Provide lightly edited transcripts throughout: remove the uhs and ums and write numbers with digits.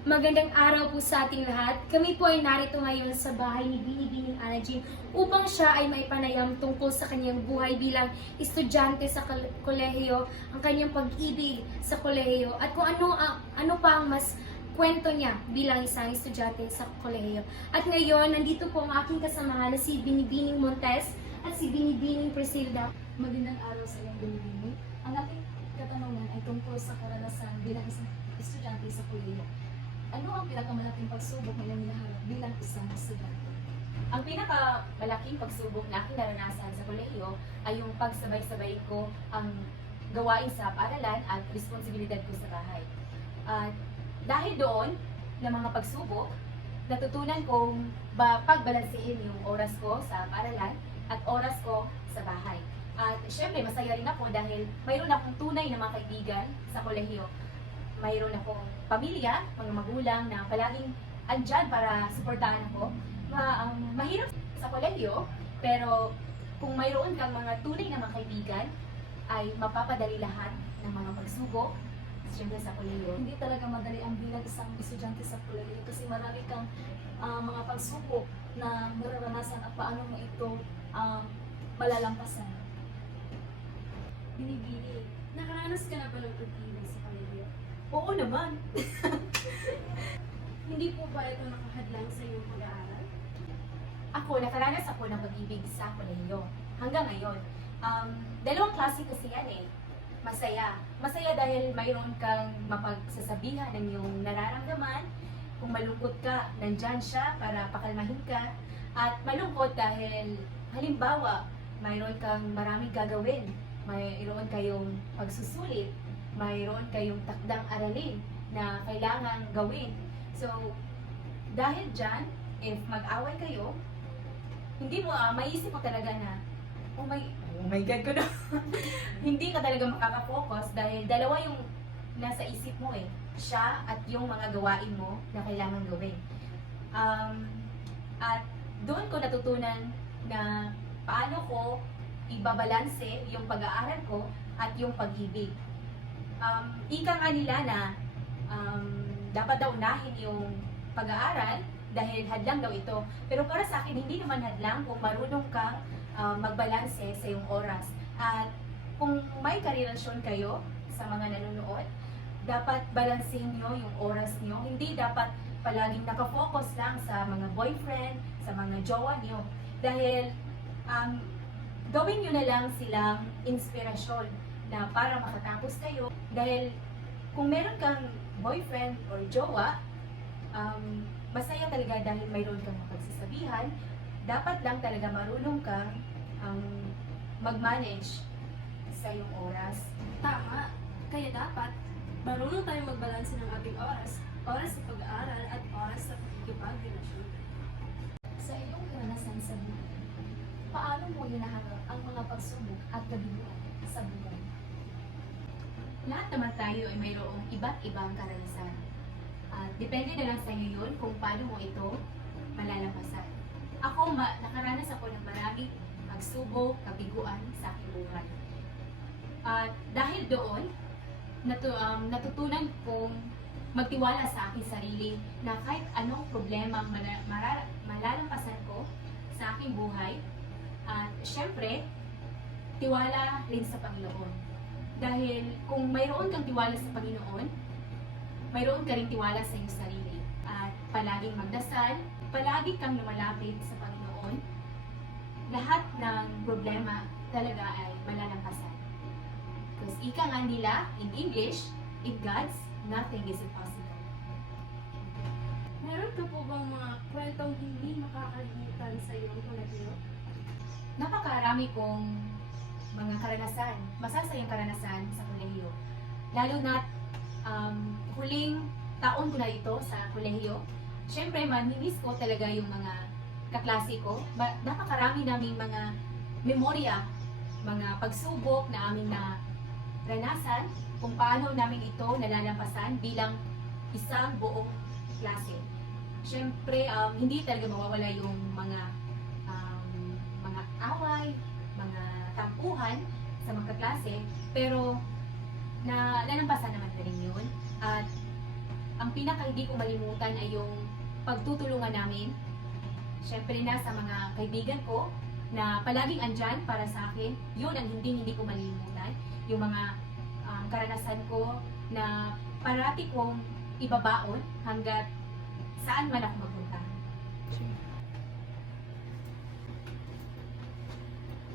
Magandang araw po sa ating lahat. Kami po ay narito ngayon sa bahay ni Binibining Anajin upang siya ay maipanayam tungkol sa kanyang buhay bilang estudyante sa kolehiyo, ang kanyang pag-ibig sa kolehiyo at kung ano pa ang mas kwento niya bilang isang estudyante sa kolehiyo. At ngayon, nandito po ang aking kasamahan na si Binibining Montes at si Binibining Priscilda. Magandang araw sa iyong Binibining. Ang ating katanungan ay tungkol sa karanasan bilang isang estudyante sa kolehiyo. Ano ang pinakamalaking pagsubok na iyong hinaharap bilang isang estudyante? Ang pinakamalaking pagsubok na aking naranasan sa kolehiyo ay yung pagsabay-sabay ko ang gawain sa paaralan at responsibilidad ko sa bahay. At dahil doon na mga pagsubok, natutunan kong pagbalansehin yung oras ko sa paaralan at oras ko sa bahay. At syempre, masaya rin ako dahil mayroon akong tunay na mga kaibigan sa kolehiyo. Mayroon akong pamilya, mga magulang na palaging andyan para suportahan ako. Mahirap sa kolehiyo, pero kung mayroon kang mga tunay na mga kaibigan, ay mapapadali lahat ng mga pagsubok, siyempre sa kolehiyo. Hindi talaga madali ang bilang isang estudyante sa kolehiyo kasi marami kang mga pagsubok na mararanasan at paano mo ito malalampasan. Binibini, nakaranas ka na ba ng pag-ibig sa kolehiyo? Oo naman. Hindi po ba ito nakahadlang sa iyong pag-aaral? Ako, nakaranas ako ng pag-ibig sa kolehiyo. Hanggang ngayon. Dalawang klase kasi yan eh. Masaya. Masaya dahil mayroon kang mapagsasabihan ng iyong nararamdaman. Kung malungkot ka, nandyan siya para pakalmahin ka. At malungkot dahil, halimbawa, mayroon kang maraming gagawin. Mayroon kayong pagsusulit. Mayroon kayong takdang aralin na kailangang gawin. So, dahil dyan, if mag-away kayo, hindi mo, maisip mo talaga na, oh my God ko na. Hindi ka talaga makaka-focus dahil dalawa yung nasa isip mo eh. Siya at yung mga gawain mo na kailangan gawin. At doon ko natutunan na paano ko ibabalanse yung pag-aaral ko at yung pag-ibig. Ika nga nila na dapat daw unahin yung pag-aaral dahil hadlang daw ito. Pero para sa akin, hindi naman hadlang kung marunong kang magbalanse sa iyong oras. At kung may karelasyon kayo sa mga nanonood, dapat balansehin nyo yung oras nyo. Hindi dapat palaging nakafocus lang sa mga boyfriend, sa mga jowa nyo. Dahil gawin nyo na lang silang inspirasyon na para makatapos kayo. Dahil kung meron kang boyfriend or jowa, masaya talaga dahil mayroon kang pagsasabihan. Dapat lang talaga marunong kang mag-manage sa iyong oras. Tama. Kaya dapat marunong tayong magbalanse ng ating oras. Oras sa pag-aaral at oras sa pagkikipagrelasyon. Sa iyong karanasan sa buhay, paano mo hinaharap ang mga pagsubok at kabiluan sa buhay? Lahat naman tayo ay mayroong iba't ibang karanasan. At depende na lang sa iyo yun kung paano mo ito malalampasan. Ako, nakaranas ako ng maraming pagsubok, kabiguan sa aking buhay. At dahil doon, natutunan kong magtiwala sa aking sarili na kahit anong problema ang malalampasan ko sa aking buhay, at syempre, tiwala rin sa Panginoon. Dahil kung mayroon kang tiwala sa Panginoon, mayroon ka rin tiwala sa iyong sarili. At palaging magdasal, palagi kang lumalapit sa Panginoon, lahat ng problema talaga ay malalampasan. Because ika nga nila, in English, in God's, nothing is impossible. Meron ka po bang mga kwentong hindi makakalimutan sa iyong kolehiyo? Napakarami kong mga karanasan, masasayang karanasan sa kolehiyo. Lalo na huling taon ko na ito sa kolehiyo. Siyempre, mamimiss ko talaga yung mga kaklase ko. Napakarami naming mga memorya, mga pagsubok na aming naranasan, kung paano namin ito nalalampasan bilang isang buong klase. Siyempre, hindi talaga mawawala yung mga away, mga tampuhan sa mga kaklase, pero nalampasan naman na rin yun. At ang pinaka hindi ko malimutan ay yung pagtutulungan namin. Siyempre na sa mga kaibigan ko na palaging andyan para sa akin, yun ang hindi ko malilimutan. Yung mga karanasan ko na parati kong ibabaon hanggat saan man ako magpunta.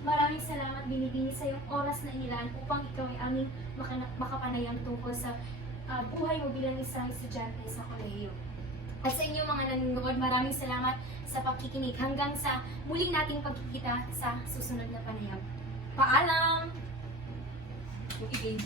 Maraming salamat Binibini sa iyong oras na inilaan upang ikaw ay aming makapanayam tungkol sa buhay mo bilang isang estudyante sa kolehiyo. At sa inyong mga nanonood, maraming salamat sa pakikinig hanggang sa muling nating pagkikita sa susunod na panayam. Paalam! Yung ibig.